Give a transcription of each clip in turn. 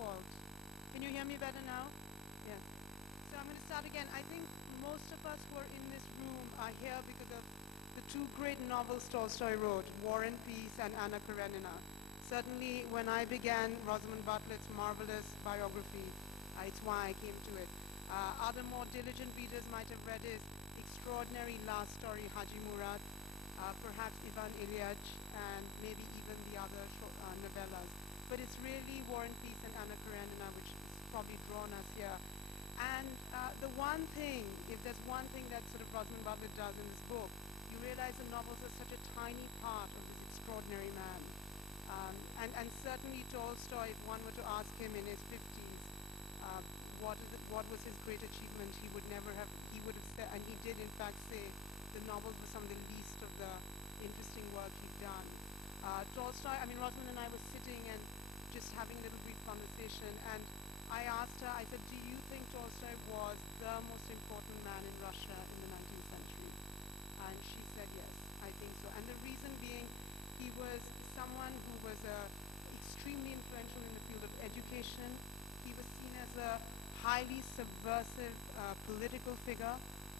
fault. Can you hear me better now? Yeah. So I'm going to start again. I think most of us who are in this room are here because of the two great novels Tolstoy wrote, War and Peace and Anna Karenina. Certainly when I began Rosamund Bartlett's marvelous biography, it's why I came to it. Other more diligent readers might have read his extraordinary last story, Haji Murad, perhaps Ivan Ilyich, and maybe even the other novellas. But it's really War and Peace and Anna Karenina which has probably drawn us here. And the one thing, if there's one thing that sort of Rosamund Bartlett does in this book, you realize the novels are such a tiny part of this extraordinary man. And certainly Tolstoy, if one were to ask him in his 50s, what was his great achievement, he would have said, and he did in fact say, the novels were some of the least of the interesting work he'd done. Tolstoy, I mean, Rosamund and I were sitting and just having a little brief conversation, and I asked her, I said, do you think Tolstoy was the most important man in Russia in the 19th century? And she said, yes, I think so. And the reason being, he was someone who was extremely influential in the field of education. He was seen as a highly subversive political figure,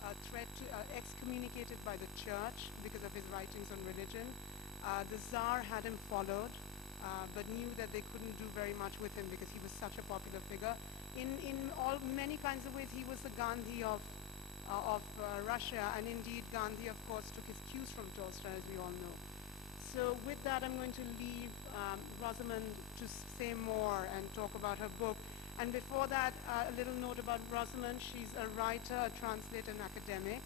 a threat to, excommunicated by the church because of his writings on religion. The Tsar had him followed, but knew that they couldn't do very much with him because he was such a popular figure. In many kinds of ways, he was the Gandhi of Russia, and indeed Gandhi, of course, took his cues from Tolstoy, as we all know. So with that, I'm going to leave Rosamund to say more and talk about her book. And before that, a little note about Rosamund. She's a writer, a translator, and academic.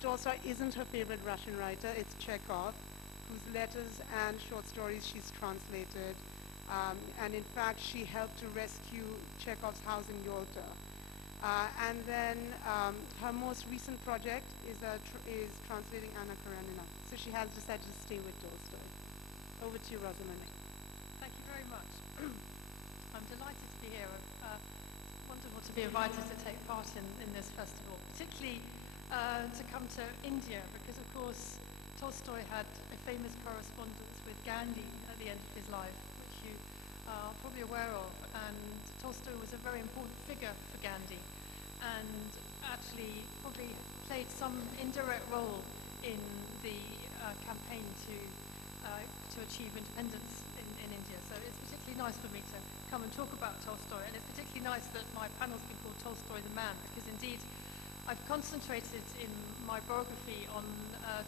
Tolstoy isn't her favorite Russian writer. It's Chekhov, whose letters and short stories she's translated. And in fact, she helped to rescue Chekhov's house in Yalta. And then her most recent project is translating Anna Karenina. So she has decided to stay with Tolstoy. Over to you, Rosamund. Thank you very much. I'm delighted to be here. It's wonderful to be invited to take part in this festival, particularly to come to India, because of course Tolstoy had a famous correspondence with Gandhi at the end of his life, which you are probably aware of, and Tolstoy was a very important figure for Gandhi, and actually probably played some indirect role in the campaign to achieve independence in India. So it's particularly nice for me to come and talk about Tolstoy, and it's particularly nice that my panel's been called Tolstoy the Man, because indeed I've concentrated in my biography on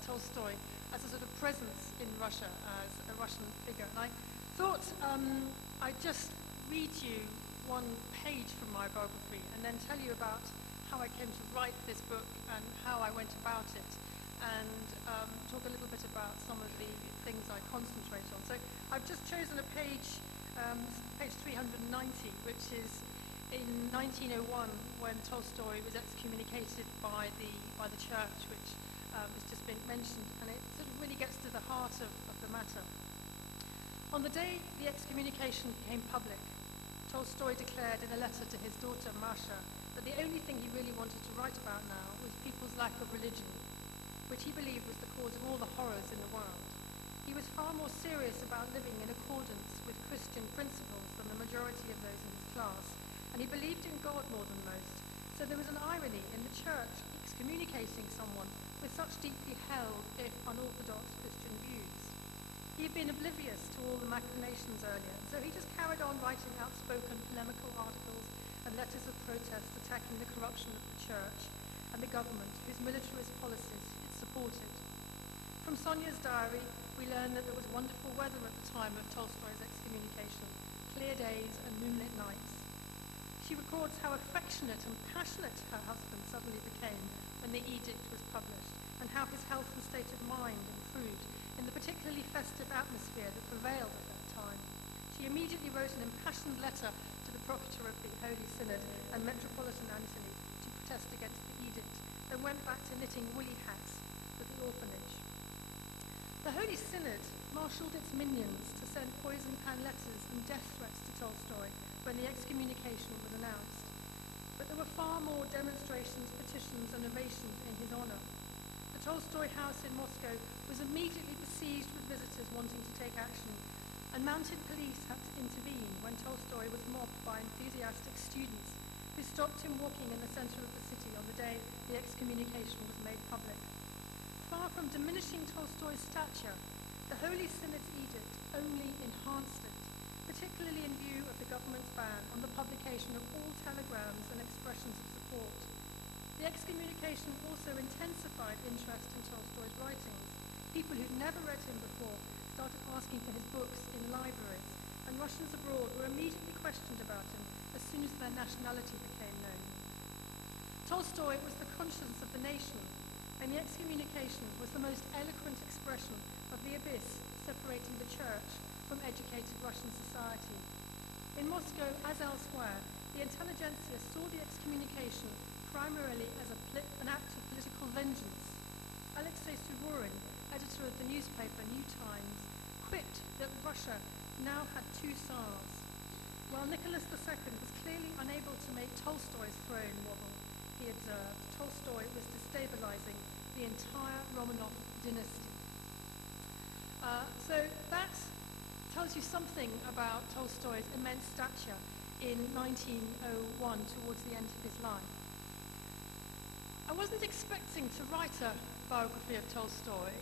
Tolstoy as a sort of presence in Russia, as a Russian figure. And I thought I'd just read you one page from my biography and then tell you about how I came to write this book and how I went about it, and talk a little bit about some of the things I concentrate on. So I've just chosen a page, page 390, which is in 1901 when Tolstoy was excommunicated by the church, which has just been mentioned, and it sort of really gets to the heart of the matter. On the day the excommunication became public, Tolstoy declared in a letter to his daughter Masha that the only thing he really wanted to write about now was people's lack of religion, which he believed was the cause of all the horrors in the world. He was far more serious about living in accordance with Christian principles than the majority of those in his class, and he believed in God more than most, so there was an irony in the church excommunicating someone with such deeply held, if unorthodox, Christian views. He had been oblivious to all the machinations earlier, so he just carried on writing outspoken polemical articles and letters of protest attacking the corruption of the church and the government, whose militarist policies it supported. From Sonia's diary, we learn that there was wonderful weather at the time of Tolstoy's excommunication, clear days and moonlit nights. She records how affectionate and passionate her husband suddenly became when the edict was published, and how his health and state of mind improved in the particularly festive atmosphere that prevailed at that time. She immediately wrote an impassioned letter to the Proctor of the Holy Synod and Metropolitan Antony to protest against the edict, then went back to knitting woolly hats for the orphanage. The Holy Synod marshalled its minions to send poison pan letters and death threats to Tolstoy when the excommunication was announced. But there were far more demonstrations, petitions, and ovations in his honor. The Tolstoy house in Moscow was immediately besieged with visitors wanting to take action and mounted police had to intervene when Tolstoy was mobbed by enthusiastic students who stopped him walking in the centre of the city on the day the excommunication was made public. Far from diminishing Tolstoy's stature, the Holy Synod's edict only enhanced it, particularly in view of the government's ban on the publication of all telegrams and expressions of support. The excommunication also intensified interest in Tolstoy's writings. People who'd never read him before started asking for his books in libraries, and Russians abroad were immediately questioned about him as soon as their nationality became known. Tolstoy was the conscience of the nation, and the excommunication was the most eloquent expression of the abyss separating the church from educated Russian society. In Moscow, as elsewhere, the intelligentsia saw the excommunication primarily as an act of political vengeance. Alexei Suvorin, editor of the newspaper New Times, quipped that Russia now had two Tsars. While Nicholas II was clearly unable to make Tolstoy's throne wobble, he observed, Tolstoy was destabilizing the entire Romanov dynasty. So that tells you something about Tolstoy's immense stature in 1901 towards the end of his life. I wasn't expecting to write a biography of Tolstoy,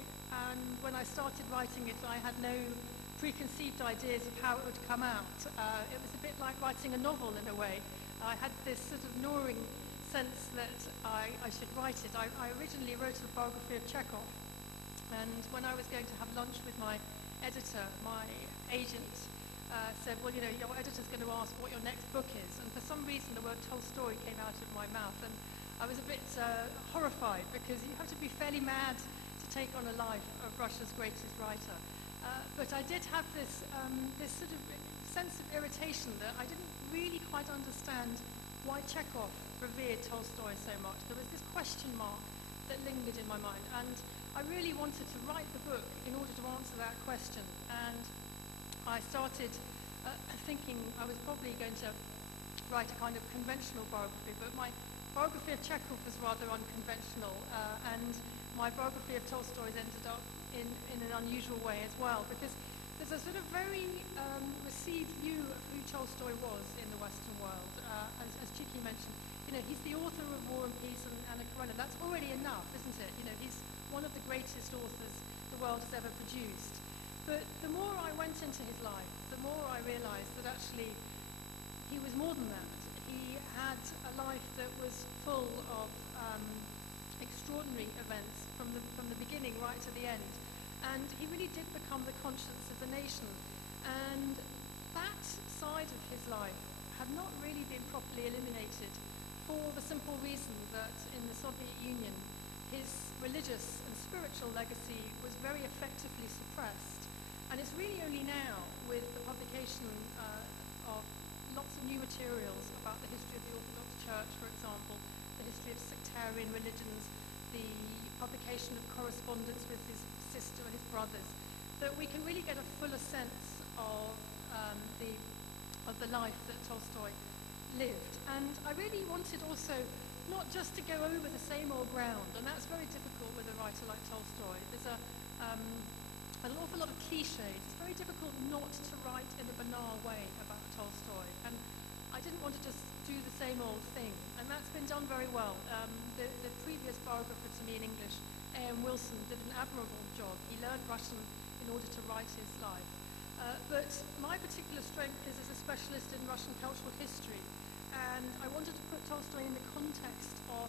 and when I started writing it, I had no preconceived ideas of how it would come out. It was a bit like writing a novel in a way. I had this sort of gnawing sense that I should write it. I originally wrote a biography of Chekhov, and when I was going to have lunch with my editor, my agent said, well, you know, your editor's going to ask what your next book is, and for some reason the word Tolstoy came out of my mouth, and I was a bit horrified, because you have to be fairly mad to take on a life of Russia's greatest writer. But I did have this sort of sense of irritation that I didn't really quite understand why Chekhov revered Tolstoy so much. There was this question mark that lingered in my mind, and I really wanted to write the book in order to answer that question. And I started thinking I was probably going to write a kind of conventional biography, but my biography of Chekhov was rather unconventional, and my biography of Tolstoy ended up in an unusual way as well, because there's a sort of very received view of who Tolstoy was in the Western world. As Chiki mentioned, you know, he's the author of War and Peace and Anna Karenina. That's already enough, isn't it? You know, he's one of the greatest authors the world has ever produced. But the more I went into his life, the more I realized that actually he was more than that. He had a life that was full of extraordinary events from the beginning right to the end. And he really did become the conscience of the nation. And that side of his life had not really been properly eliminated, for the simple reason that in the Soviet Union, his religious and spiritual legacy was very effectively suppressed. And it's really only now, with the publication of lots of new materials about the history of the Orthodox Church, for example, the history of sectarian religions, the publication of correspondence with his sister and his brothers, that we can really get a fuller sense of the life that Tolstoy lived. And I really wanted also not just to go over the same old ground, and that's very difficult with a writer like Tolstoy. There's an awful lot of cliches. It's very difficult not to write in a banal way about Tolstoy, and I didn't want to just do the same old thing, and that's been done very well. The previous biographer to me in English, A.M. Wilson, did an admirable job. He learned Russian in order to write his life. But my particular strength is as a specialist in Russian cultural history, and I wanted to put Tolstoy in the context of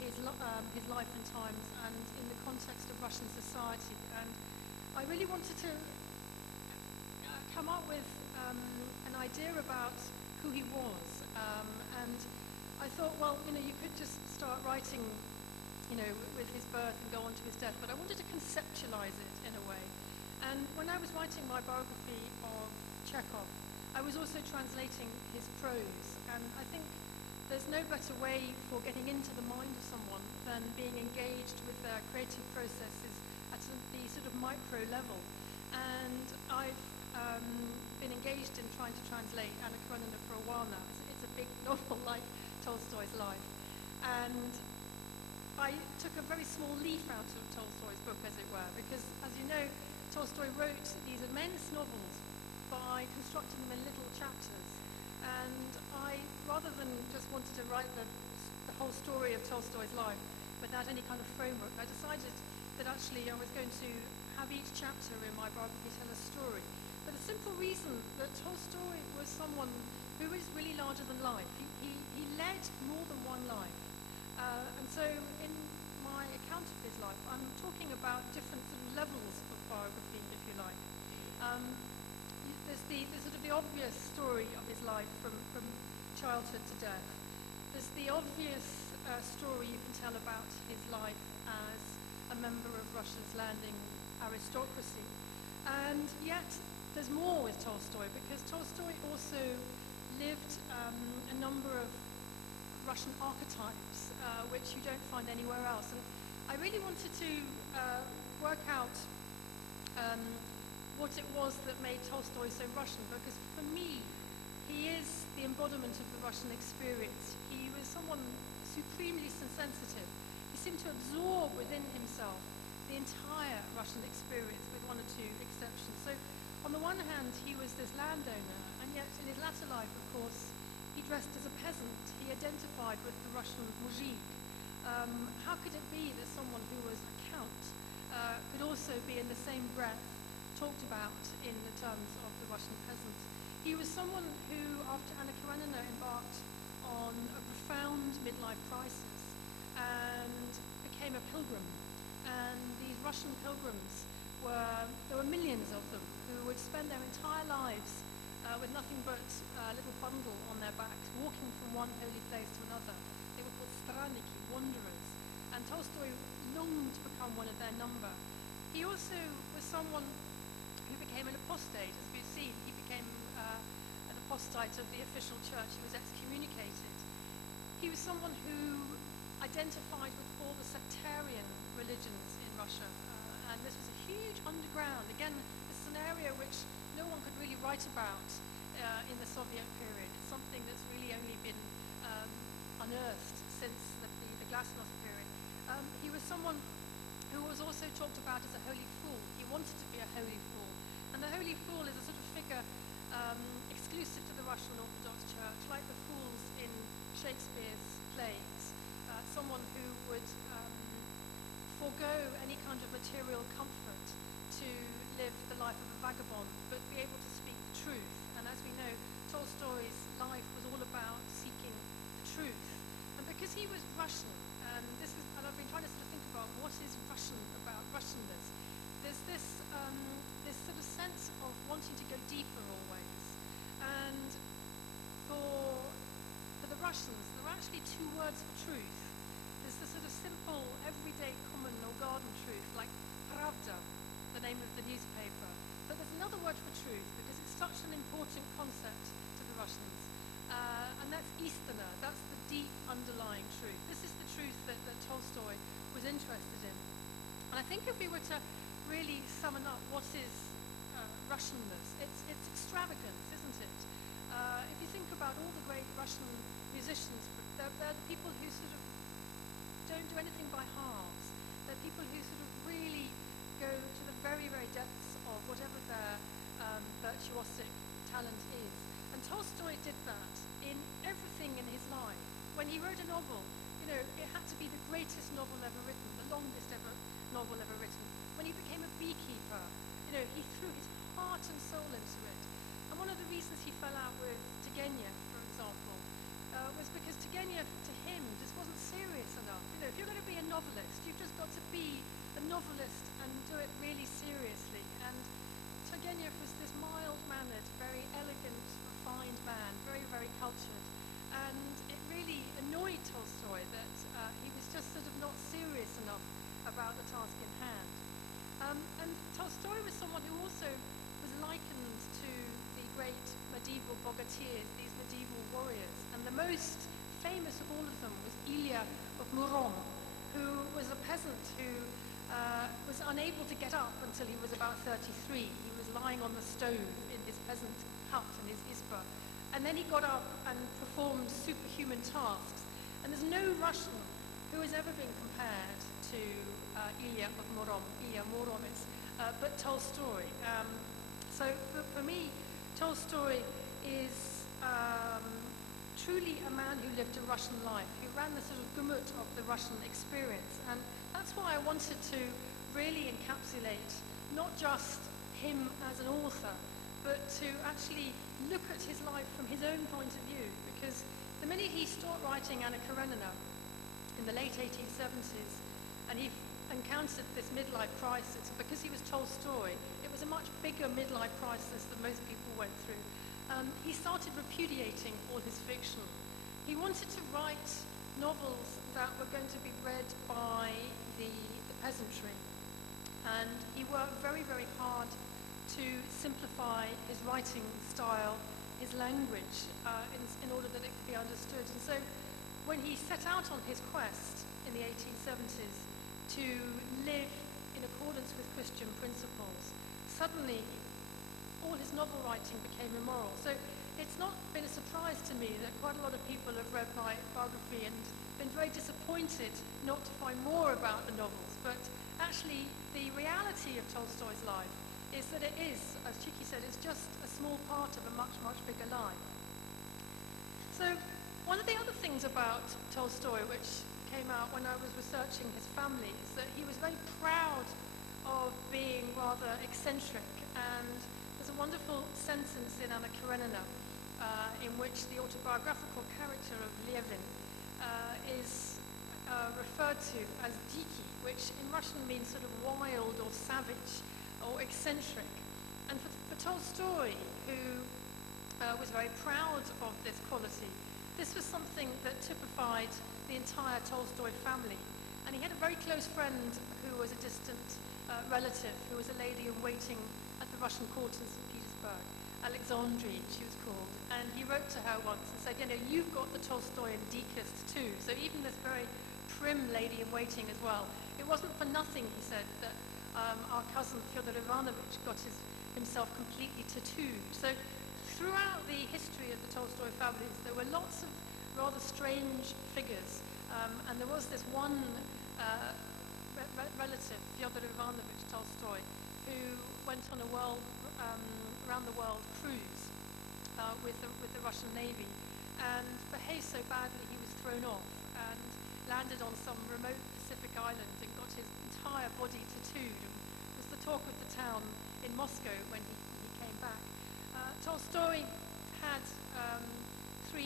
his life and times, and in the context of Russian society. And I really wanted to come up with an idea about who he was, and I thought, well, you know, you could just start writing, you know, with his birth and go on to his death, but I wanted to conceptualize it in a way. And when I was writing my biography of Chekhov, I was also translating his prose, and I think there's no better way for getting into the mind of someone than being engaged with their creative processes at the sort of micro level. And I've been engaged in trying to translate Anna Karenina for a while now. It's a big novel like Tolstoy's life. And I took a very small leaf out of Tolstoy's book, as it were, because, as you know, Tolstoy wrote these immense novels by constructing them in little chapters. And I, rather than just wanted to write the whole story of Tolstoy's life without any kind of framework, I decided that actually I was going to have each chapter in my biography tell a story. For the simple reason that Tolstoy was someone who is really larger than life. He led more than one life. And so in my account of his life, I'm talking about different sort of levels of biography, if you like. There's sort of the obvious story of his life from childhood to death. There's the obvious story you can tell about his life as a member of Russia's landing aristocracy. And yet, there's more with Tolstoy, because Tolstoy also lived a number of Russian archetypes, which you don't find anywhere else. And I really wanted to work out what it was that made Tolstoy so Russian, because for me, he is the embodiment of the Russian experience. He was someone supremely sensitive. He seemed to absorb within himself the entire Russian experience, with one or two exceptions. So, on the one hand, he was this landowner, and yet in his latter life, of course, he dressed as a peasant. He identified with the Russian mujik. How could it be that someone who was a count could also be in the same breath talked about in the terms of the Russian peasants? He was someone who, after Anna Karenina, embarked on a profound midlife crisis and became a pilgrim. And these Russian pilgrims there were millions of them who would spend their entire lives with nothing but a little bundle on their backs, walking from one holy place to another. They were called straniki, wanderers. And Tolstoy longed to become one of their number. He also was someone who became an apostate. As we've seen, he became an apostate of the official church. He was excommunicated. He was someone who identified with all the sectarian religions in Russia. And this was a huge underground. Again, this is an area which no one could really write about in the Soviet period. It's something that's really only been unearthed since the Glasnost period. He was someone who was also talked about as a holy fool. He wanted to be a holy fool. And the holy fool is a sort of figure exclusive to the Russian Orthodox Church, like the fools in Shakespeare's plays. Someone who would forego any kind of material comfort to live the life of a vagabond, but be able to speak the truth. And as we know, Tolstoy's life was all about seeking the truth. And because he was Russian, and I've been trying to sort of think about what is Russian about Russianness. There's this sort of sense of wanting to go deeper always. And for the Russians, there are actually two words for truth. There's the sort of simple, everyday, common or garden truth, like pravda, the name of the newspaper. But there's another word for truth, because it's such an important concept to the Russians. And that's istana, that's the deep underlying truth. This is the truth that Tolstoy was interested in. And I think if we were to really summon up what is Russianness, it's extravagance, isn't it? If you think about all the great Russian musicians, they're the people who sort of don't do anything by halves. They're people who sort of really go to the very, very depths of whatever their virtuosic talent is. And Tolstoy did that in everything in his life. When he wrote a novel, it had to be the greatest novel ever written, the longest ever novel ever written. When he became a beekeeper, he threw his heart and soul into it. And one of the reasons he fell out with Turgenev, for example, was because Turgenev, to him, just wasn't serious enough. If you're going to be a novelist, you've just got to be a novelist and do it really seriously. And Turgenev was this mild-mannered, very elegant, refined man, very, very cultured. And it really annoyed Tolstoy that he was just sort of not serious enough about the task in hand. And Tolstoy was someone who also was likened to the great medieval bogatirs, these medieval warriors. And the most famous of all of them was Ilya of Murom, who was a peasant who was unable to get up until he was about 33. He was lying on the stove in his peasant hut in his izba. And then he got up and performed superhuman tasks. And there's no Russian who has ever been compared to Ilya of Murom, but Tolstoy. So for me, Tolstoy is truly a man who lived a Russian life, who ran the sort of gamut of the Russian experience. And that's why I wanted to really encapsulate not just him as an author, but to actually look at his life from his own point of view. Because the minute he started writing Anna Karenina in the late 1870s, and he encountered this midlife crisis, because he was Tolstoy, it was a much bigger midlife crisis than most people went through. He started repudiating all his fiction. He wanted to write novels that were going to be read by the peasantry. And he worked very, very hard to simplify his writing style, his language, in order that it could be understood. And so when he set out on his quest in the 1870s to live in accordance with Christian principles, suddenly all his novel writing became immoral. So it's not been a surprise to me that quite a lot of people have read my biography and been very disappointed not to find more about the novels. But actually, the reality of Tolstoy's life is that it is, as Chiki said, it's just a small part of a much, much bigger life. So one of the other things about Tolstoy, which came out when I was researching his family, is that he was very proud of being rather eccentric. And there's a wonderful sentence in Anna Karenina in which the autobiographical character of Levin is referred to as Chiki, which in Russian means sort of wild or savage or eccentric. And for Tolstoy, who was very proud of this quality, this was something that typified the entire Tolstoy family. And he had a very close friend who was a distant relative, who was a lady-in-waiting at the Russian court in St. Petersburg, Alexandri, she was called. And he wrote to her once and said, you know, you've got the Tolstoyan deekist too. So even this very prim lady-in-waiting as well. It wasn't for nothing, he said, that our cousin Fyodor Ivanovich got himself completely tattooed. So throughout the history of the Tolstoy families, there were lots of rather strange figures. And there was this one relative, Fyodor Ivanovich Tolstoy, who went on a around the world cruise with the Russian Navy, and behaved so badly he was thrown off and landed on some remote Pacific island and got his entire body tattooed, and was the talk of the town in Moscow when he came back. Tolstoy had 3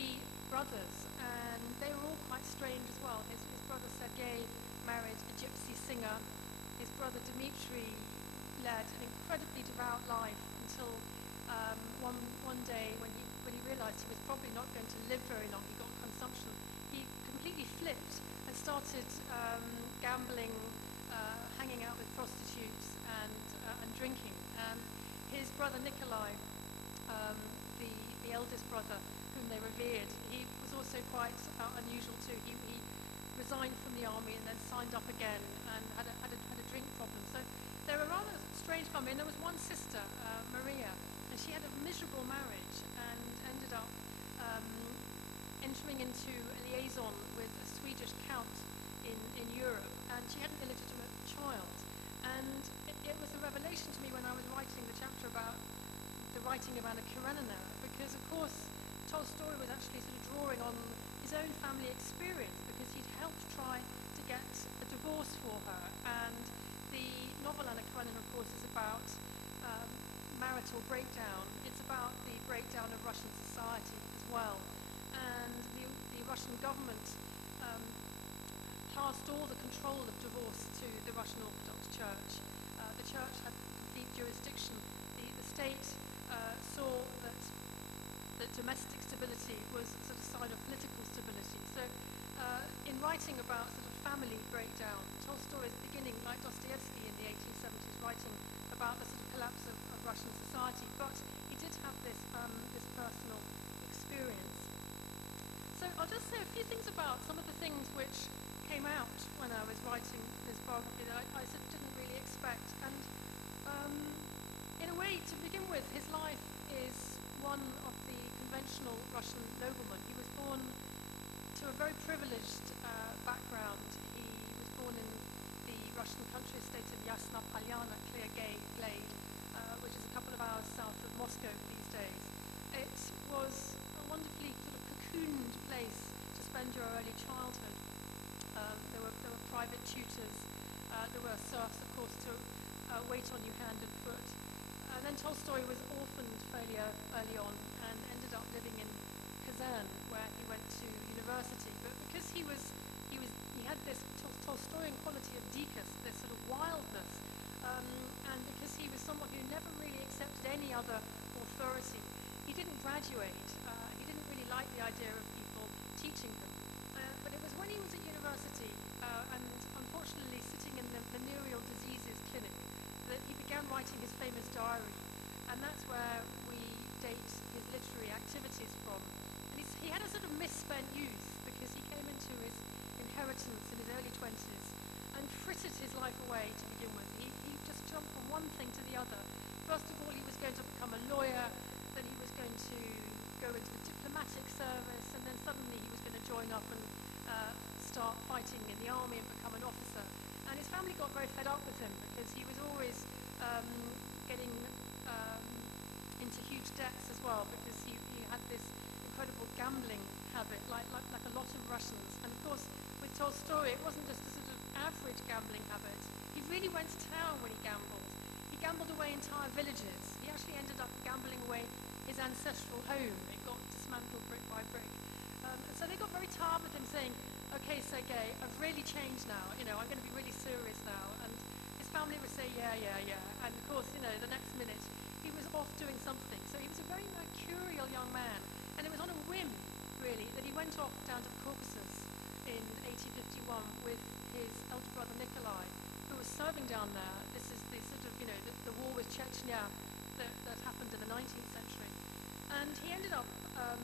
brothers, and they were all quite strange as well. His brother Sergei married a gypsy singer. His brother Dmitri led an incredibly devout life until one day when he realized he was probably not going to live very long. He got consumption. He completely flipped and started gambling, hanging out with prostitutes, and drinking. And his brother Nikolai, the eldest brother, whom they revered, he was also quite unusual too. He resigned from the army and then signed up again and had a drink problem. So they were rather strange family. And there was one sister, Maria, and she had a miserable marriage and ended up entering into a liaison with a Swedish count in Europe, and she had an illegitimate child. And it was a revelation to me when I was writing the chapter about the writing of Anna Karenina, because of course Tolstoy was actually sort of drawing on his own family experience, because he'd helped try to get a divorce for her. And the novel Anna Karenina, of course, is about marital breakdown. It's about the breakdown of Russian society as well. And the Russian government passed all the control of divorce to the Russian Orthodox Church. The church had complete jurisdiction. The state saw that domestic stability was a sort of sign of political stability. So in writing about sort of family breakdown, Tolstoy is beginning, like Dostoevsky in the 1870s, writing about the sort of collapse of Russian society, but he did have this personal experience. So I'll just say a few things about some of the things which came out when I was writing this biography that I sort of didn't really expect. And in a way, to begin with, his life is one of the conventional Russian noblemen. He was born to a very privileged background. He was born in the Russian country estate of Yasna Polyana, Clear Glade, which is a couple of hours south of Moscow these days. It was a wonderfully sort of cocooned place to spend your early childhood. There were private tutors. There were serfs, of course, to wait on you hand and foot. And then Tolstoy was orphaned fairly early on and ended up living in Kazan, where he went to university. But because he had this Tolstoyan quality of dikus, this sort of wildness, and because he was someone who never really accepted any other authority, he didn't graduate. He didn't really like the idea of people teaching him. But it was when he was at university, and unfortunately sitting in the venereal diseases clinic, that he began writing his famous diary. And that's where we date his literary activities from. And he had a sort of misspent youth, because he came into his inheritance in his early 20s and frittered his life away to begin with. He just jumped from one thing to the other. First of all, he was going to become a lawyer, then he was going to go into the diplomatic service, and then suddenly he was going to join up and start fighting in the army and become an officer. And his family got very fed up with him, because he was always getting into huge debts as well, because he had this incredible gambling habit, like a lot of Russians. And of course, with Tolstoy, it wasn't just a sort of average gambling habit. He really went to town when he gambled. He gambled away entire villages. He actually ended up gambling away his ancestral home. It got dismantled brick by brick. And so they got very tired with him, saying, "Okay, Sergei, I've really changed now. I'm going to be really serious now." And his family would say, "Yeah, yeah, yeah." And of course, the next minute, he was off doing something. So he was a very mercurial young man. And it was on a whim, really, that he went off down to the Caucasus in 1851 with his elder brother Nikolai, who was serving down there. This is the sort of, the war with Chechnya that happened in the 19th century. And he ended up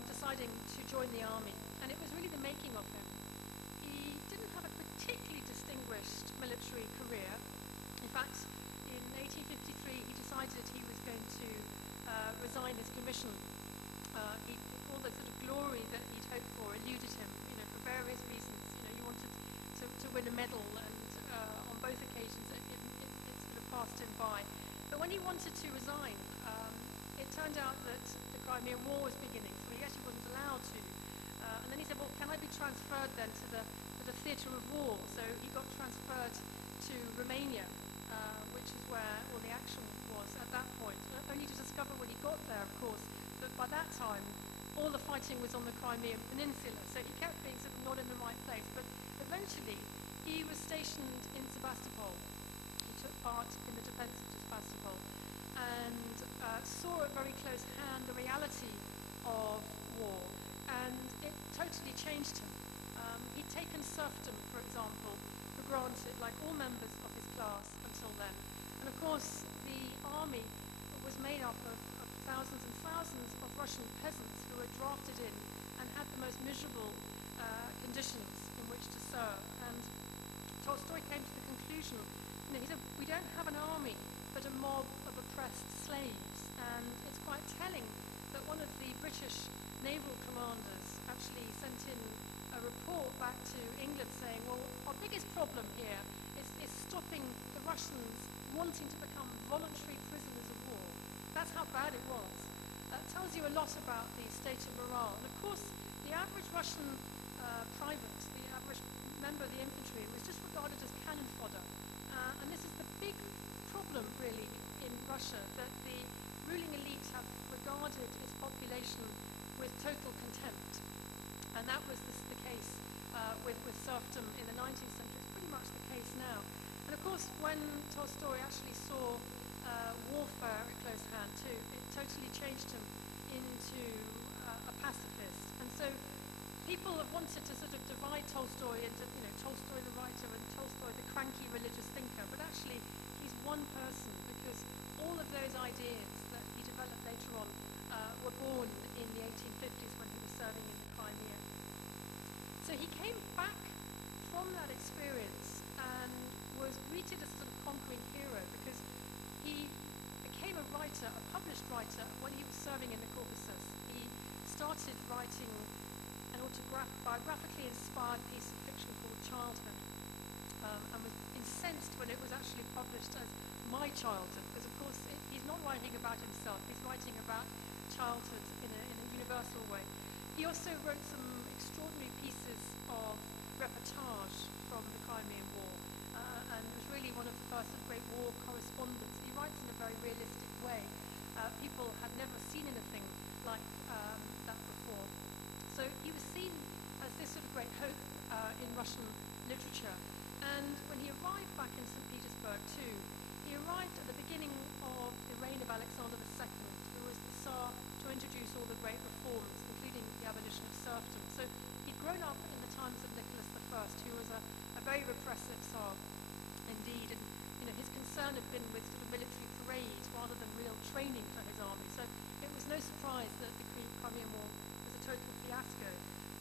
deciding to join the army. And it was really the making of him. He didn't have a particularly distinguished military career. In fact, in 1853, he decided he was going to resign his commission. All the sort of glory that he'd hoped for eluded him, for various reasons. He wanted to win a medal, and on both occasions it sort of passed him by. But when he wanted to resign, it turned out that the Crimean War was beginning, so he actually wasn't allowed to. And then he said, "Well, can I be transferred then to the theatre of war?" So he got transferred to Romania, which is where all the action was at that point. Only to discover when he got there, of course, that by that time all the fighting was on the Crimean Peninsula. So he kept being sort of not in the right place. But eventually he was stationed in Sebastopol. He took part in the defense of Sebastopol and saw at very close hand the reality of war. And it totally changed him. He'd taken serfdom, for example, for granted, like all members of his class until then. And of course, the army was made up of thousands and thousands of Russian peasants who were drafted in and had the most miserable conditions in which to serve. And Tolstoy came to the conclusion, he said, "We don't have an army, but a mob of oppressed slaves." And it's quite telling that one of the British naval commanders actually sent in a report back to England saying, "Well, our biggest problem here is stopping the Russians wanting to become voluntary prisoners of war." That's how bad it was. That tells you a lot about the state of morale. And of course, the average Russian private, the average member of the infantry, was just regarded as cannon fodder. And this is the big problem, really, in Russia, that the ruling elite have regarded its population with total contempt. And that was the case with serfdom in the 19th century. It's pretty much the case now. And of course, when Tolstoy actually saw warfare at close hand too, it totally changed him into a pacifist. And so people have wanted to sort of divide Tolstoy into, Tolstoy the writer and Tolstoy the cranky religious thinker, but actually he's one person, because all of those ideas that he developed later on were born in the 1850s when he was serving in the Crimea. So he came back from that experience and was greeted as a sort of conquering hero, because he became a writer, a published writer, when he was serving in the Caucasus. He started writing an biographically inspired piece of fiction called Childhood, and was incensed when it was actually published as My Childhood, because of course he's not writing about himself, he's writing about childhood in a universal way. He also wrote some extraordinary pieces of reportage from the Crimean War, and was really one of the first great war correspondents. He writes in a very realistic way. People had never seen anything like that before. So he was seen as this sort of great hope in Russian literature. And when he arrived back in St. Petersburg too, he arrived at the beginning of the reign of Alexander II, who was the Tsar to introduce all the great reforms, including the abolition of serfdom. So he'd grown up in the times of Nicholas I, who was a very repressive Tsar indeed. And his concern had been with sort of military parades rather than real training for his army. So it was no surprise that the Crimean War was a total fiasco.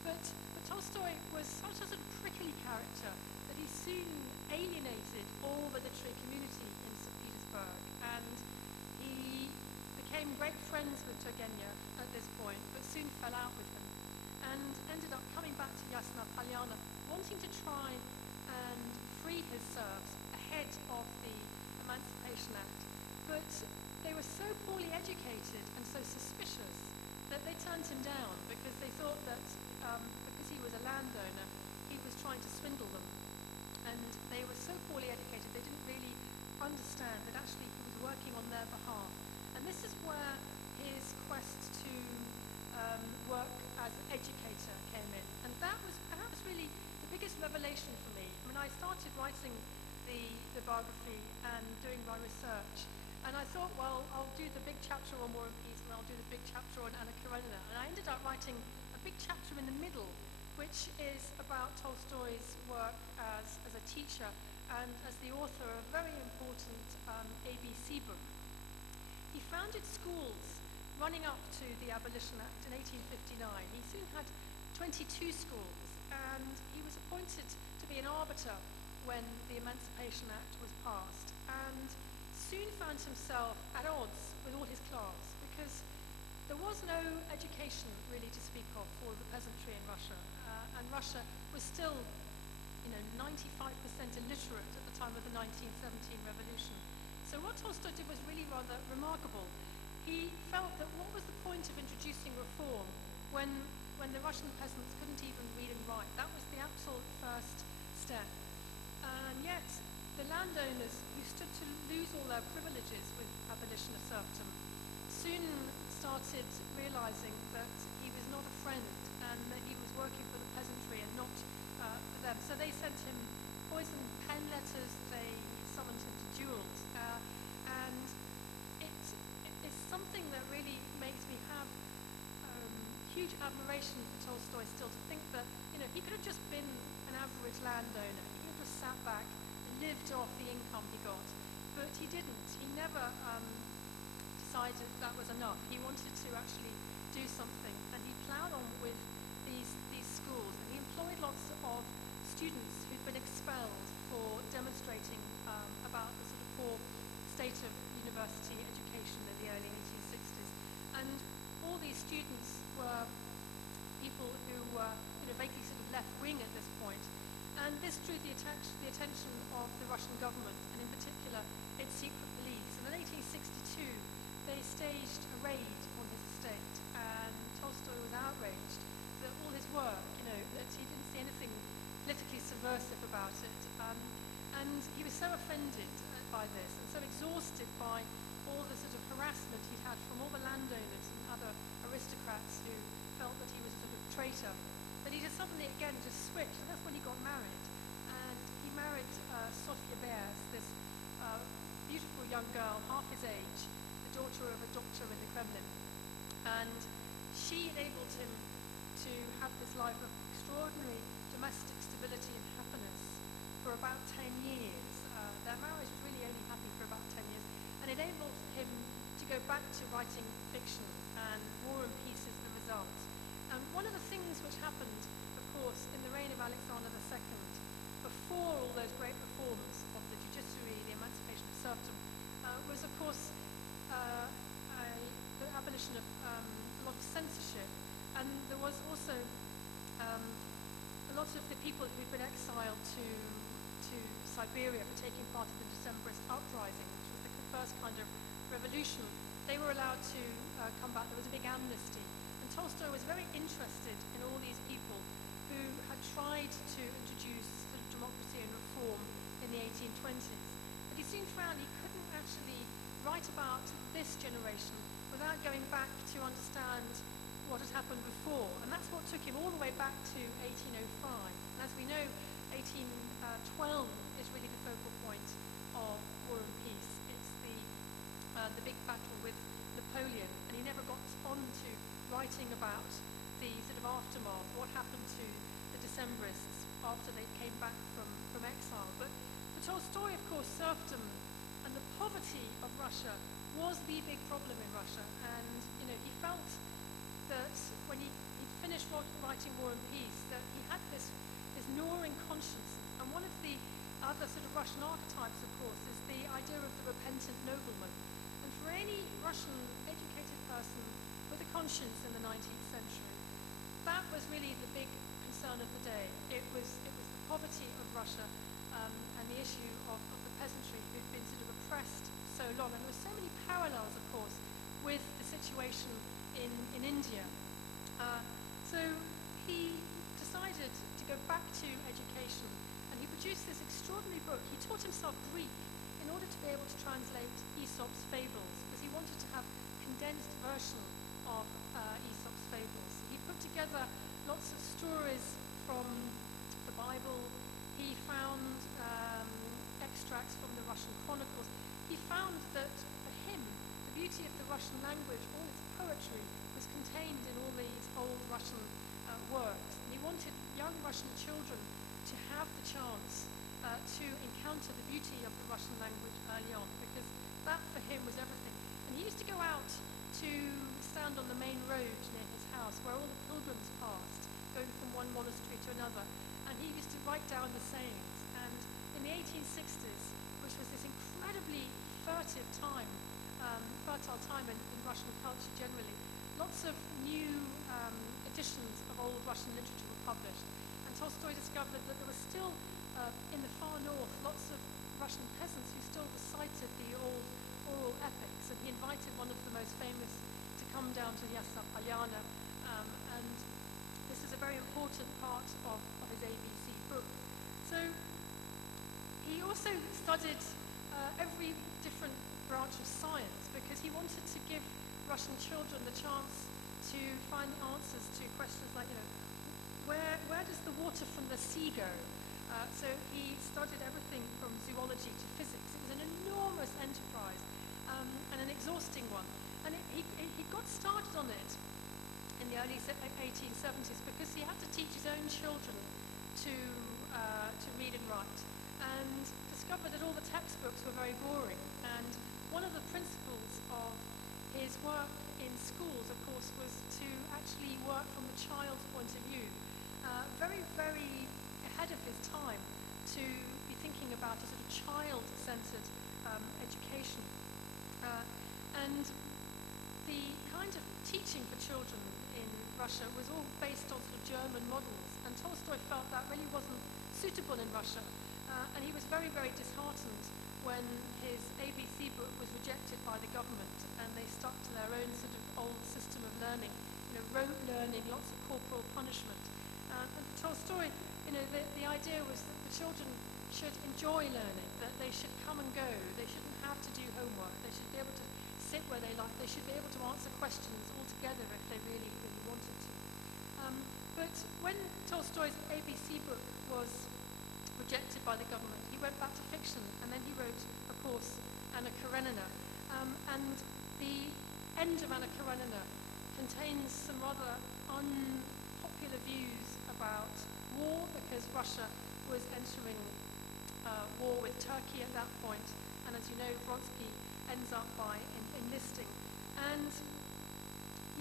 But Tolstoy was such a sort of prickly character that he soon alienated all the literary community in St. Petersburg, and he became great friends with Turgenev at this point, but soon fell out with him, and ended up coming back to Yasna Polyana, wanting to try and free his serfs ahead of the Emancipation Act. But they were so poorly educated and so suspicious that they turned him down, because they thought that because he was a landowner, he was trying to swindle them. And they were so poorly educated, they didn't really understand that actually he was working on their behalf. And this is where his quest to work as an educator came in. And that was perhaps really the biggest revelation for me. I mean, I started writing the biography and doing my research, and I thought, well, I'll do the big chapter on War and Peace, and I'll do the big chapter on Anna Karenina. And I ended up writing a big chapter in the middle, which is about Tolstoy's work as a teacher and as the author of a very important ABC book. He founded schools running up to the Abolition Act in 1859. He soon had 22 schools, and he was appointed to be an arbiter when the Emancipation Act was passed, and soon found himself at odds with all his class, because there was no education really to speak of for the peasantry in Russia, and Russia was still 95% illiterate at the time of the 1917 revolution. So what Tolstoy did was really rather remarkable. He felt that what was the point of introducing reform when the Russian peasants couldn't even read and write? That was the absolute first step. And yet, the landowners who stood to lose all their privileges with abolition of serfdom soon started realizing that he was not a friend and that he was working for the peasantry and not for them. So they sent him poisoned pen letters, they summoned him to duels, and it's something that really makes me have huge admiration for Tolstoy still, to think that he could have just been an average landowner. He could have just sat back and lived off the income he got, but he didn't. He never decided that was enough. He wanted to actually do something, and he ploughed on with these schools, and he employed lots of students who'd been expelled for demonstrating about the sort of poor state of university education in the early 1860s. And all these students were people who were vaguely sort of left-wing at this point. And this drew the attention of the Russian government, and in particular its secret police. And in 1862, they staged a raid on his estate, and Tolstoy was outraged that all his work, that he didn't see anything politically subversive about it. And he was so offended by this, and so exhausted by all the sort of harassment he'd had from all the landowners and other aristocrats who felt that he was a sort of traitor, that he just suddenly again just switched, and that's when he got married. And he married Sofia Bears, this beautiful young girl, half his age, the daughter of a doctor in the Kremlin. And she enabled him to have this life of extraordinary domestic stability and happiness for about 10 years. Their marriage was really only happy for about 10 years, and enabled him to go back to writing fiction, and War and Peace is the result. And one of the things which happened, of course, in the reign of Alexander II, before all those great reforms of the judiciary, the emancipation of serfdom, was, of course, the abolition of a lot of censorship. And there was also a lot of the people who'd been exiled to Siberia for taking part in the Decembrist uprising, which was the first kind of revolution they were allowed to come back. There was a big amnesty. And Tolstoy was very interested in all these people who had tried to introduce sort of democracy and reform in the 1820s. But he soon found he couldn't actually write about this generation without going back to understand what had happened before. And that's what took him all the way back to 1805. And as we know, 1812 is really the focal point of War and Peace. It's the big battle with Napoleon, and he never got on to writing about the sort of aftermath, what happened to the Decembrists after they came back from exile. But for Tolstoy, of course, serfdom and the poverty of Russia was the big problem in Russia. And he felt that when he finished writing War and Peace, that he had this gnawing conscience. And one of the other sort of Russian archetypes, of course, is the idea of the repentant nobleman. And for any Russian educated person with a conscience in the 19th century, that was really the big concern of the day. It was the poverty of Russia and the issue of the peasantry who'd been sort of oppressed so long. And there were so many parallels, of course, with the situation in India. So he decided to go back to education, and he produced this extraordinary book. He taught himself Greek in order to be able to translate Aesop's fables, because he wanted to have a condensed version of Aesop's fables. He put together lots of stories from the Bible. He found extracts from the Russian chronicles. He found that for him, the beauty of the Russian language, all its poetry, was contained in all these old Russian works. And he wanted young Russian children to have the chance to encounter the beauty of the Russian language early on, because that for him was everything. And he used to go out to stand on the main road near his house where all the pilgrims passed, going from one monastery to another, and he used to write down the sayings. And in the 1860s, which was this incredibly fertile time in Russian culture generally, lots of new editions of old Russian literature were published. And Tolstoy discovered that there was still, in the far north, lots of Russian peasants who still recited the old oral epics. And he invited one of the most famous to come down to Yassa Polyana. And this is a very important part of his ABC book. So he also studied every different branch of science, because he wanted to give Russian children the chance to find answers to questions like, where does the water from the sea go? So he studied everything from zoology to physics. It was an enormous enterprise and an exhausting one. And he got started on it in the early 1870s because he had to teach his own children to read and write, and discovered that all the textbooks were very boring. And one of the principles of his work in schools, of course, was to actually work from the child's point of view. Very, very ahead of his time to be thinking about a sort of child-centered education. And the kind of teaching for children in Russia was all based on sort of German models. And Tolstoy felt that really wasn't suitable in Russia. And he was very, very disheartened when his ABC book was rejected by the government and they stuck to their own sort of old system of learning, rote learning, lots of corporal punishment. And for Tolstoy, the idea was that the children should enjoy learning, that they should come and go, they shouldn't have to do homework, they should be able to sit where they like, they should be able to answer questions altogether if they really, really wanted to. But when Tolstoy's ABC book was rejected by the government, he went back to fiction, and then he wrote, of course, Anna Karenina. And the end of Anna Karenina contains some rather unpopular views about war, because Russia was entering war with Turkey at that point, and as you know, Vronsky ends up by enlisting. And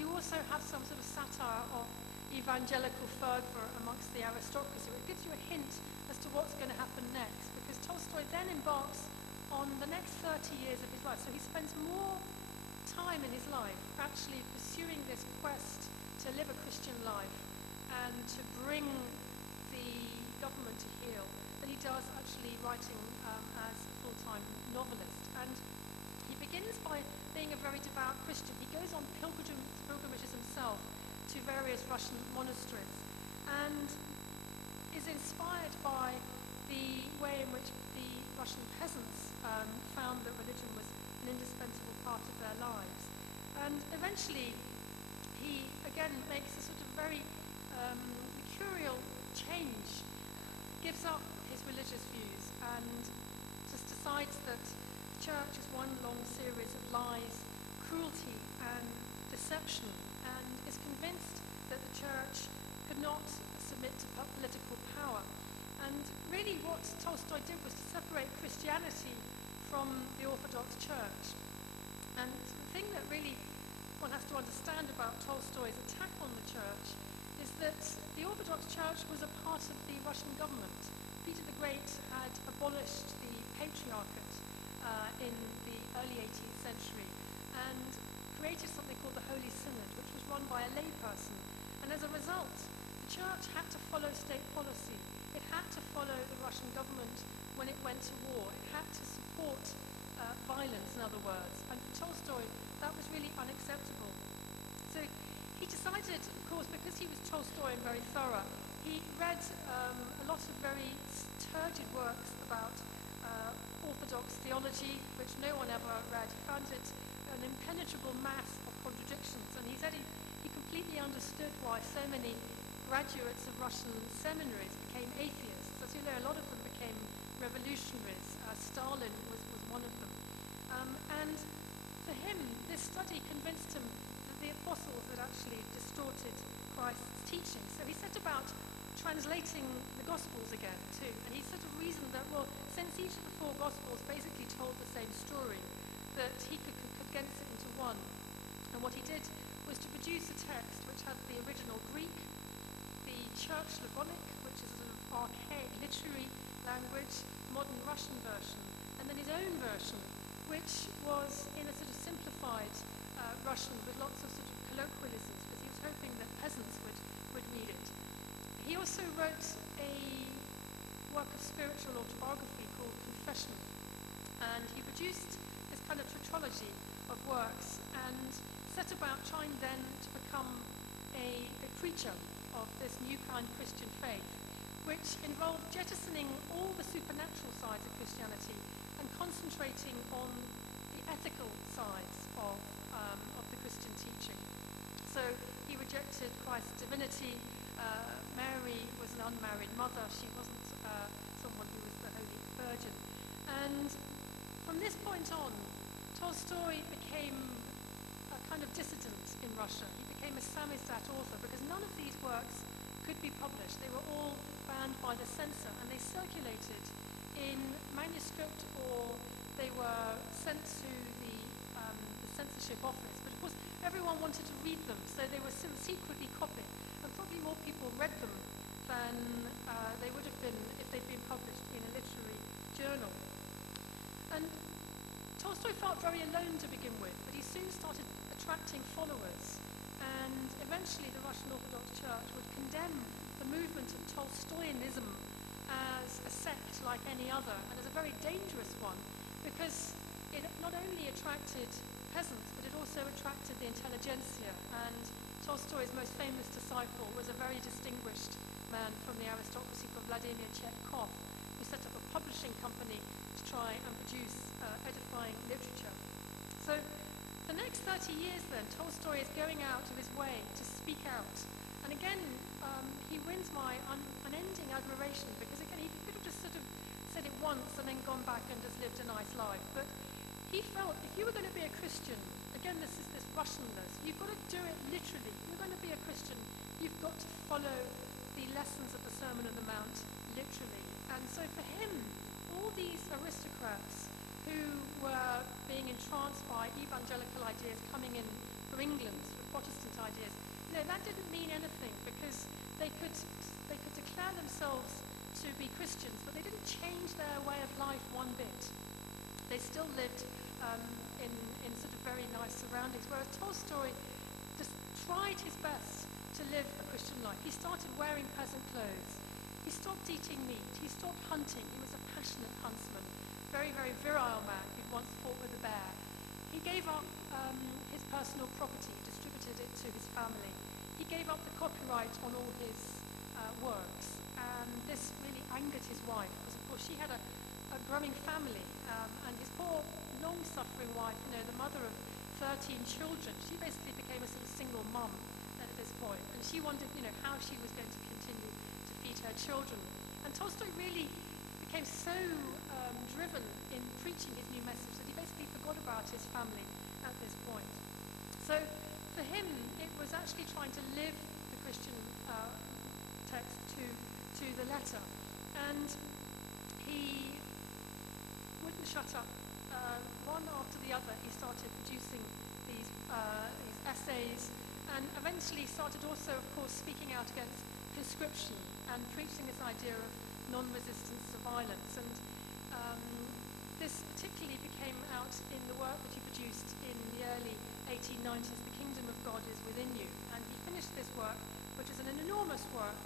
you also have some sort of satire of evangelical fervour amongst the aristocracy. It gives you a hint as to what's going to happen next, because Tolstoy then embarks on the next 30 years of his life. So he spends more time in his life actually pursuing this quest to live a Christian life and to bring the government to heel than he does actually writing as a full-time novelist. And he begins begins by being a very devout Christian. He goes on pilgrimages himself to various Russian monasteries and is inspired by the way in which the Russian peasants found that religion was an indispensable part of their lives. And eventually he again makes a sort of very mercurial change, gives up his religious views and just decides that the church is one long series of lies, cruelty and deception, and is convinced that the church could not submit to political power. And really what Tolstoy did was to separate Christianity from the Orthodox Church. And the thing that really one has to understand about Tolstoy's attack on the church is that the Orthodox Church was a part of the Russian government. Peter the Great had abolished the patriarchate in the early 18th century and created something called the Holy Synod, which was run by a layperson. And as a result, the church had to follow state policy. It had to follow the Russian government when it went to war. It had to support violence, in other words. And for Tolstoy, that was really unacceptable. So he decided, of course, because he was Tolstoy and very thorough, he read a lot of very turgid works about Orthodox theology, which no one ever read. He found it an impenetrable mass of contradictions, and he said he completely understood why so many graduates of Russian seminaries became atheists. As you know, a lot of them became revolutionaries. Stalin was one of them. And for him, this study convinced him that the apostles had actually distorted Christ's teaching. So he set about translating the Gospels again, too. And he sort of reasoned that, well, since each of the four Gospels basically told the same story, that he could condense it into one. And what he did was to produce a text which had the original Greek, the Church Slavonic, which is a sort of archaic literary language, modern Russian version, and then his own version, which was in a sort of simplified Russian with lots of sort of colloquialisms, because he was hoping that peasants would read it. He also wrote a work of spiritual autobiography called Confession, and he produced this kind of tetralogy of works and set about trying then to become a preacher of this new kind of Christian faith, which involved jettisoning all the supernatural sides of Christianity and concentrating on the ethical sides of the Christian teaching. So he rejected Christ's divinity. Mary was an unmarried mother. She wasn't someone who was the Holy Virgin. And from this point on, Tolstoy became a kind of dissident in Russia. He became a samizdat author because none of these works could be published. They were all banned by the censor, and they circulated in manuscript or they were sent to the censorship office. But of course, everyone wanted to read them, so they were secretly copied. And probably more people read them than they would have been if they'd been published in a literary journal. And Tolstoy felt very alone to begin with, but he soon started attracting followers. And eventually the Russian Orthodox Church would condemn the movement of Tolstoyanism as a sect like any other, and as a very dangerous one, because it not only attracted peasants, but it also attracted the intelligentsia. And Tolstoy's most famous disciple was a very distinguished man from the aristocracy called Vladimir Chekhov, who set up a publishing company to try and produce edifying literature. So the next 30 years then, Tolstoy is going out of his way to speak out. And again, he wins my unending admiration, because again, he could have just sort of said it once and then gone back and just lived a nice life. But he felt if you were going to be a Christian, again, this is this Russianness, you've got to do it literally. If you're going to be a Christian, you've got to follow the lessons of the Sermon on the Mount literally. And so for him, all these aristocrats who were being entranced by evangelical ideas coming in from England, sort of Protestant ideas, that didn't mean anything, because they could declare themselves to be Christians, but they didn't change their way of life one bit. They still lived in sort of very nice surroundings, whereas Tolstoy just tried his best to live a Christian life. He started wearing peasant clothes. He stopped eating meat. He stopped hunting. He was a passionate huntsman, very, very virile man who'd once fought with a bear. He gave up his personal property, distributed it to his family. He gave up the copyright on all his works, and this really angered his wife, because of course she had a growing family, and his poor, long-suffering wife, the mother of 13 children, she basically became a sort of single mum at this point, and she wondered, how she was going to continue to feed her children. And Tolstoy really became so driven in preaching his new message that he basically forgot about his family at this point. So for him, it was actually trying to live the Christian text to the letter. And he wouldn't shut up. One after the other, he started producing these essays, and eventually started also, of course, speaking out against conscription and preaching this idea of non-resistance to violence. And this particularly became out in the work that he produced in the early 1890s, The Kingdom of God is Within You. And he finished this work, which is an enormous work,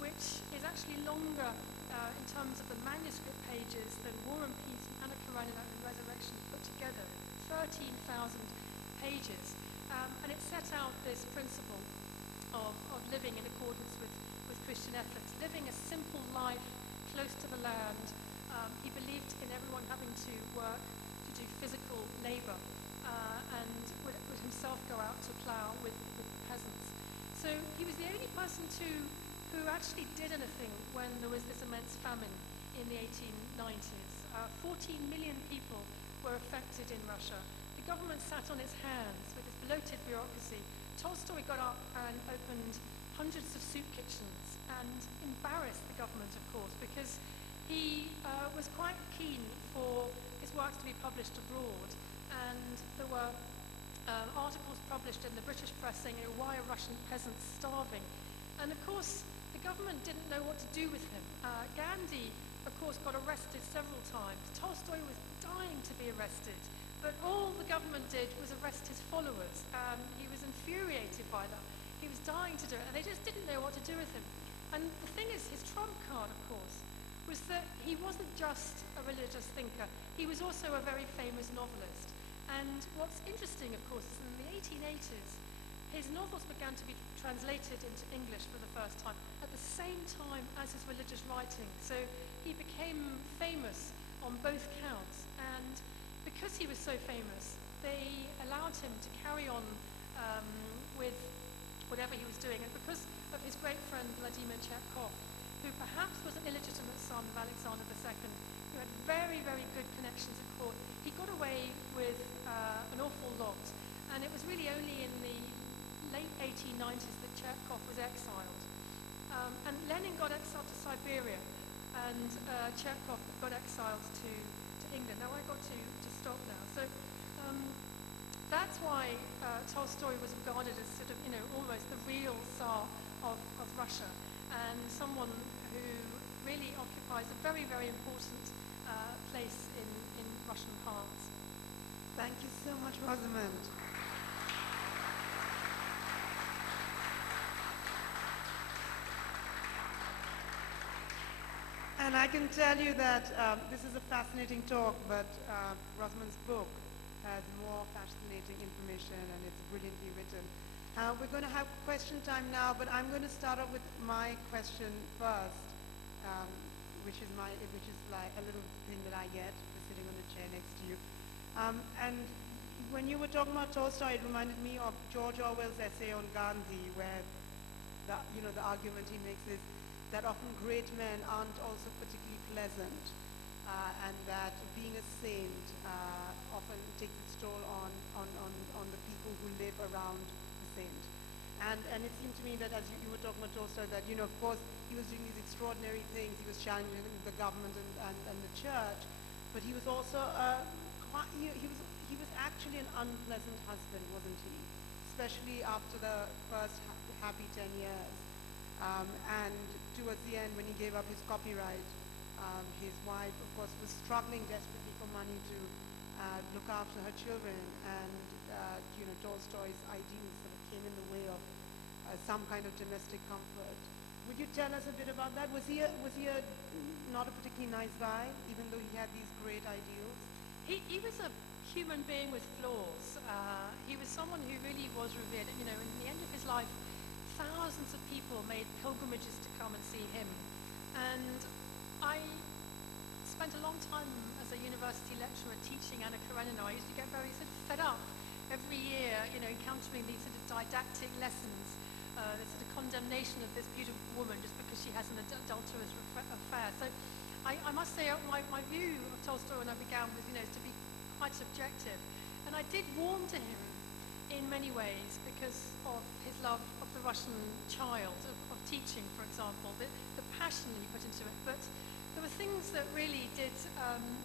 which is actually longer in terms of the manuscript pages than War and Peace, Anna Karenina and Resurrection put together, 13,000 pages. And it set out this principle of living in accordance with Christian ethics, living a simple life close to the land. He believed in everyone having to work, to do physical labor, and would himself go out to plow with the peasants. So he was the only person who actually did anything when there was this immense famine in the 1890s. 14 million people were affected in Russia. The government sat on its hands with its bloated bureaucracy. Tolstoy got up and opened hundreds of soup kitchens and embarrassed the government, of course, because he was quite keen for his works to be published abroad, and there were articles published in the British press saying, why are Russian peasants starving? And of course, the government didn't know what to do with him. Gandhi, of course, got arrested several times. Tolstoy was dying to be arrested, but all the government did was arrest his followers. He was infuriated by that. He was dying to do it, and they just didn't know what to do with him. And the thing is, his trump card, of course, was that he wasn't just a religious thinker. He was also a very famous novelist. And what's interesting, of course, is in the 1880s, his novels began to be translated into English for the first time at the same time as his religious writing. So he became famous on both counts. And because he was so famous, they allowed him to carry on with whatever he was doing. And because of his great friend Vladimir Chekhov, who perhaps was an illegitimate son of Alexander II, who had very, very good connections at court, he got away with an awful lot. And it was really only in the late 1890s that Chekhov was exiled. And Lenin got exiled to Siberia, and Chekhov got exiled to England. Now I've got to stop now. So that's why Tolstoy was regarded as sort of, almost the real Tsar of Russia, and someone who really occupies a very, very important place in Russian hearts. Thank you so much, Rosamund. And I can tell you that this is a fascinating talk, but Rosamund's book has more fascinating information, and it's brilliantly written. We're going to have question time now, but I'm going to start off with my question first, which is like a little thing that I get for sitting on the chair next to you. And when you were talking about Tolstoy, it reminded me of George Orwell's essay on Gandhi, where the argument he makes is that often great men aren't also particularly pleasant, and that being a saint often takes its toll on the people who live around the saint. And it seemed to me that as you were talking about Tolstoy, that of course he was doing these extraordinary things. He was challenging the government and the church, but he was also he was actually an unpleasant husband, wasn't he? Especially after the first happy 10 years. And towards the end, when he gave up his copyright, his wife, of course, was struggling desperately for money to look after her children, and Tolstoy's ideals sort of came in the way of some kind of domestic comfort. Would you tell us a bit about that? Was he not a particularly nice guy, even though he had these great ideals? He was a human being with flaws. He was someone who really was revered. You know, in the end of his life, thousands of people made pilgrimages to come and see him. And I spent a long time as a university lecturer teaching Anna Karenina. I used to get very sort of fed up every year, you know, encountering these sort of didactic lessons, the sort of condemnation of this beautiful woman just because she has an adulterous affair. So I must say my view of Tolstoy when I began was, you know, to be quite subjective. And I did warm to him in many ways because of his love of the Russian child, of teaching, for example, the passion that he put into it. But there were things that really did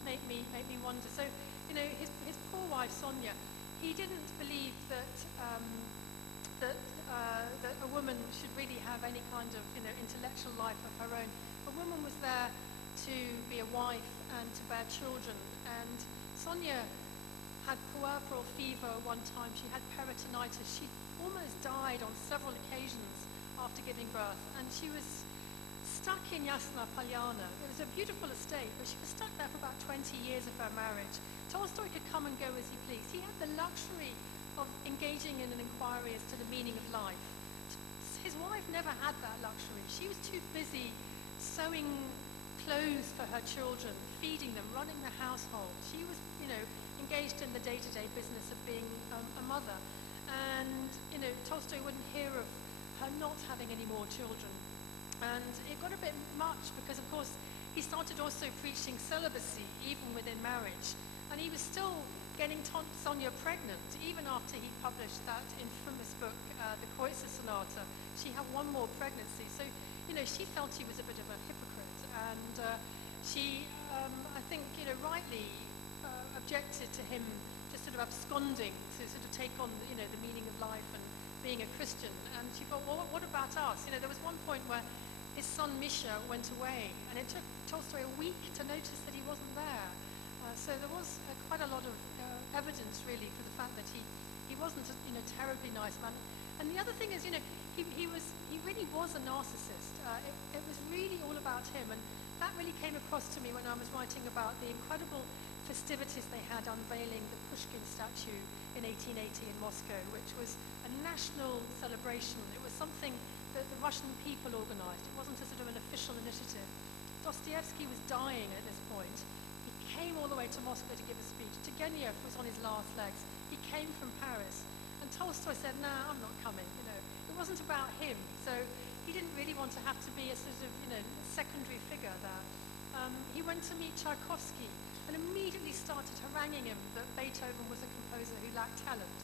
make me wonder. So, you know, his poor wife Sonia, he didn't believe that that a woman should really have any kind of, you know, intellectual life of her own. A woman was there to be a wife and to bear children. And Sonia had puerperal fever one time. She had peritonitis. She almost died on several occasions after giving birth. And she was stuck in Yasna Polyana. It was a beautiful estate, but she was stuck there for about 20 years of her marriage. Tolstoy could come and go as he pleased. He had the luxury of engaging in an inquiry as to the meaning of life. His wife never had that luxury. She was too busy sewing clothes for her children, feeding them, running the household. She was, you know, engaged in the day-to-day business of being a mother. And, you know, Tolstoy wouldn't hear of her not having any more children. And it got a bit much because, of course, he started also preaching celibacy, even within marriage. And he was still getting Sonia pregnant, even after he published that infamous book, The Kreutzer Sonata. She had one more pregnancy. So, you know, she felt he was a bit of a hypocrite. And she, I think, you know, rightly objected to him just sort of absconding to sort of take on, you know, the meaning of life and being a Christian. And she thought, well, what about us? You know, there was one point where his son Misha went away, and it took Tolstoy a week to notice that he wasn't there. So there was quite a lot of evidence, really, for the fact that he wasn't a, you know, terribly nice man. And the other thing is, you know, he really was a narcissist. It was really all about him, and that really came across to me when I was writing about the incredible festivities they had unveiling the Pushkin statue in 1880 in Moscow, which was a national celebration. It was something that the Russian people organized. It wasn't a sort of an official initiative. Dostoevsky was dying at this point. He came all the way to Moscow to give a speech. Turgenev was on his last legs. He came from Paris. And Tolstoy said, nah, I'm not coming, you know. It wasn't about him. So he didn't really want to have to be a sort of, you know, secondary figure there. He went to meet Tchaikovsky and immediately started haranguing him that Beethoven was a composer who lacked talent.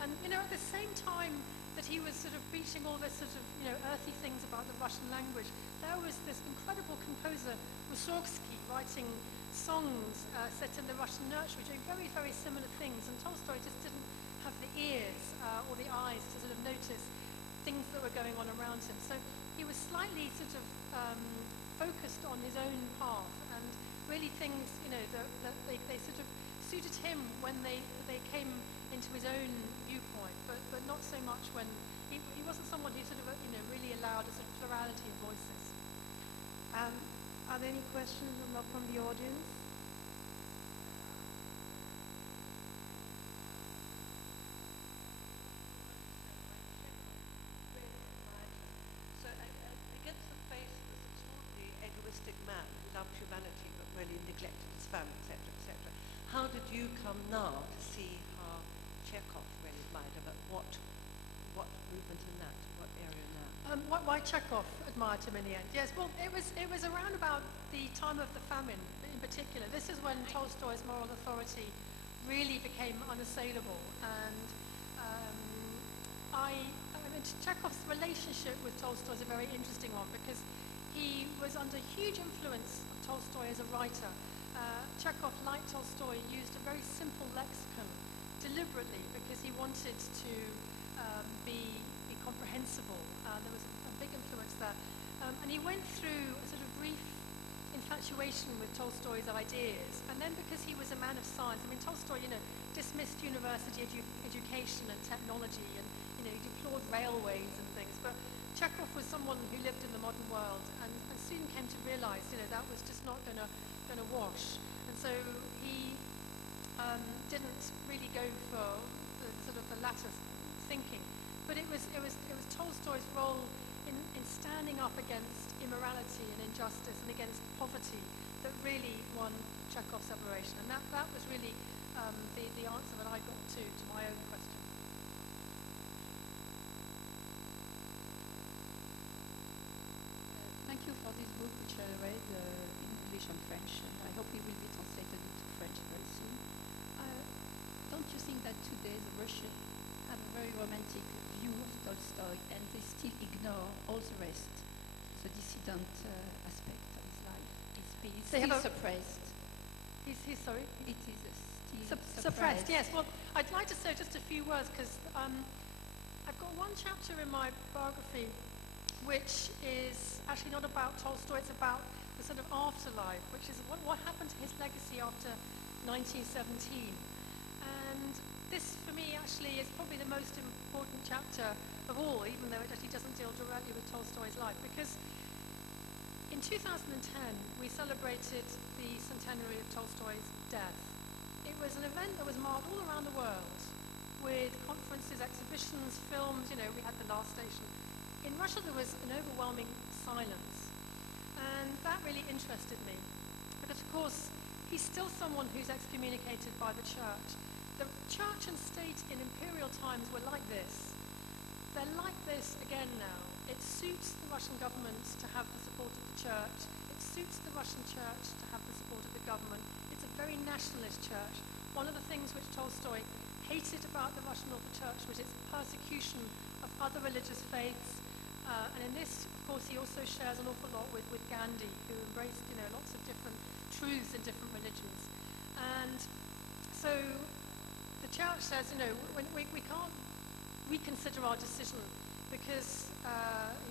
And, you know, at the same time that he was sort of preaching all this sort of, you know, earthy things about the Russian language, there was this incredible composer, Mussorgsky, writing songs set in the Russian nursery, doing very, very similar things. And Tolstoy just didn't have the ears or the eyes to sort of notice things that were going on around him. So he was slightly sort of focused on his own path, and really things, you know, that they sort of suited him when they came into his own viewpoint, but not so much when he wasn't someone who sort of, you know, really allowed a sort of plurality of voices. Are there any questions from the audience? So against the face of this extraordinary egoistic man who loved humanity but really neglected his family, etc., etc., how did you come now to see how Chekhov really admired him? At what movement in that? What area in that? Why Chekhov admired him in the end? Yes, well, it was around about the time of the famine in particular. This is when Tolstoy's moral authority really became unassailable, and Chekhov's relationship with Tolstoy is a very interesting one because he was under huge influence of Tolstoy as a writer. Chekhov, like Tolstoy, used a very simple lexicon deliberately because he wanted to be comprehensible. There was a big influence there. And he went through a sort of brief infatuation with Tolstoy's ideas. And then because he was a man of science, I mean, Tolstoy, you know, dismissed university education and technology, and, you know, he deplored railways and things. But Chekhov was someone who lived in the modern world and soon came to realize, you know, that was just not going to wash. And so he didn't really go for the sort of the latter thinking, but it was Tolstoy's role in standing up against immorality and injustice and against poverty that really won Chekhov's admiration, and that was really the answer that I got to my own question. Thank you for this book, which I read in English and French, and I hope it will be translated into French very soon. Don't you think that today the Russians have a very romantic view of Tolstoy, and they still ignore all the rest, the dissident aspect of his life? It's still suppressed. He's sorry? It is still suppressed, yes. Well, I'd like to say just a few words, because I've got one chapter in my biography which is actually not about Tolstoy, it's about the sort of afterlife, which is what happened to his legacy after 1917. And this, for me, actually is probably the most important chapter of all, even though it actually doesn't deal directly with Tolstoy's life, because in 2010, we celebrated the centenary of Tolstoy's death. It was an event that was marked all around the world with conferences, exhibitions, films. You know, we had The Last Station. In Russia, there was an overwhelming silence, and that really interested me, because, of course, he's still someone who's excommunicated by the church. The church and state in imperial times were like this. They're like this again now. It suits the Russian government to have the support of the church. It suits the Russian church to have the support of the government. It's a very nationalist church. One of the things which Tolstoy hated about the Russian Orthodox Church was its persecution of other religious faiths. And in this, of course, he also shares an awful lot with Gandhi, who embraced, you know, lots of different truths in different religions. And so the church says, you know, we can't reconsider our decision, because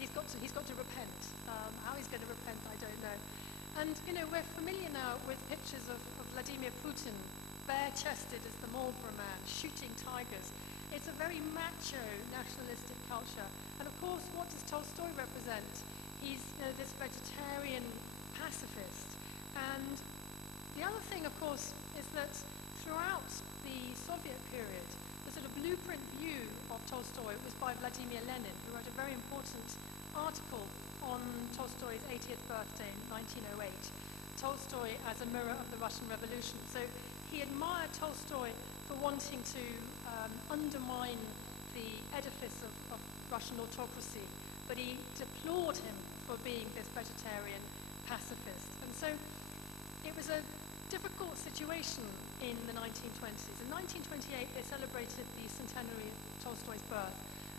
he's got to repent. How he's going to repent, I don't know. And, you know, we're familiar now with pictures of Vladimir Putin, bare-chested as the Marlborough Man, shooting tigers. It's a very macho, nationalistic culture. And of course, what does Tolstoy represent? He's, you know, this vegetarian pacifist. And the other thing, of course, is that throughout the Soviet period, the sort of blueprint view of Tolstoy was by Vladimir Lenin, who wrote a very important article on Tolstoy's 80th birthday in 1908, Tolstoy as a mirror of the Russian Revolution. So he admired Tolstoy for wanting to undermine the edifice of Russian autocracy, but he deplored him for being this vegetarian pacifist. And so it was a difficult situation in the 1920s. In 1928, they celebrated the centenary of Tolstoy's birth,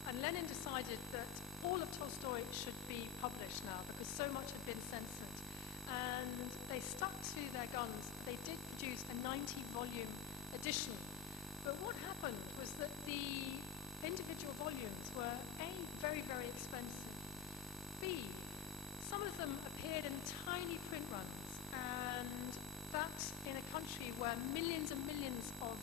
and Lenin decided that all of Tolstoy should be published now, because so much had been censored. And they stuck to their guns. They did produce a 90-volume edition. But what happened was that the individual volumes were A, very, very expensive, B, some of them appeared in tiny print runs, and that in a country where millions and millions of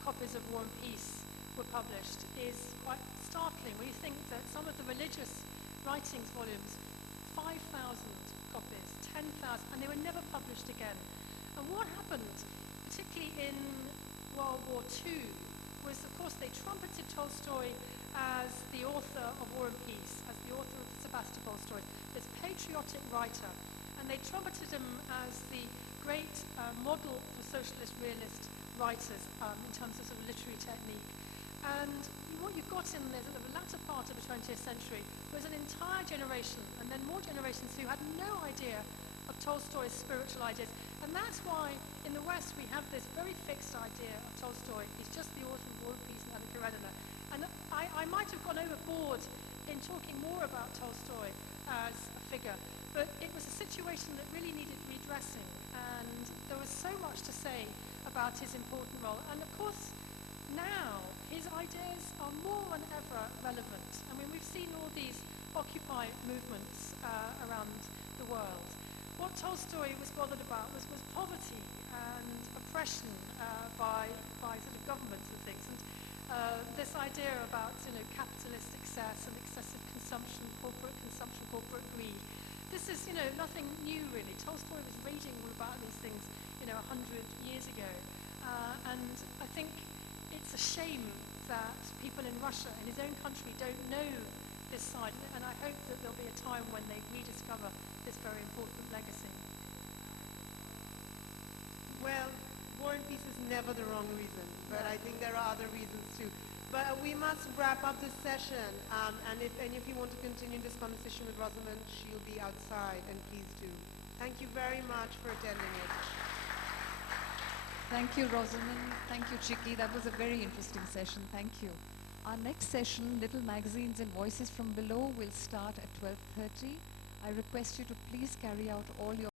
copies of War and Peace were published is quite startling when you think that some of the religious writings volumes, 5,000 copies, 10,000, and they were never published again. And what happened, particularly in World War II, was, of course, they trumpeted Tolstoy as the author of War and Peace, as the author of Sebastopol story, this patriotic writer, and they trumpeted him as the great model for socialist realist writers in terms of sort of literary technique. And what you got in the latter part of the 20th century was an entire generation, and then more generations who had no idea of Tolstoy's spiritual ideas. And that's why in the West we have this very fixed idea of Tolstoy. He's just the author of War and Peace and Anna Karenina. And I might have gone overboard in talking more about Tolstoy as a figure, but it was a situation that really needed redressing, and there was so much to say about his important role. And of course, now his ideas are more than ever relevant. I mean, we've seen all these Occupy movements around the world. What Tolstoy was bothered about was poverty and oppression by sort of governments and things. And this idea about, you know, capitalist excess and excessive consumption, corporate greed. This is, you know, nothing new really. Tolstoy was raging all about these things, you know, 100 years ago. And I think it's a shame that people in Russia, in his own country, don't know this side. And I hope that there'll be a time when they rediscover this very important legacy. Well, War and Peace is never the wrong reason, but I think there are other reasons too. But we must wrap up this session, and if any of you want to continue this conversation with Rosamund, she'll be outside, and please do. Thank you very much for attending it. Thank you, Rosamund. Thank you, Chiki. That was a very interesting session. Thank you. Our next session, Little Magazines and Voices from Below, will start at 12:30. I request you to please carry out all your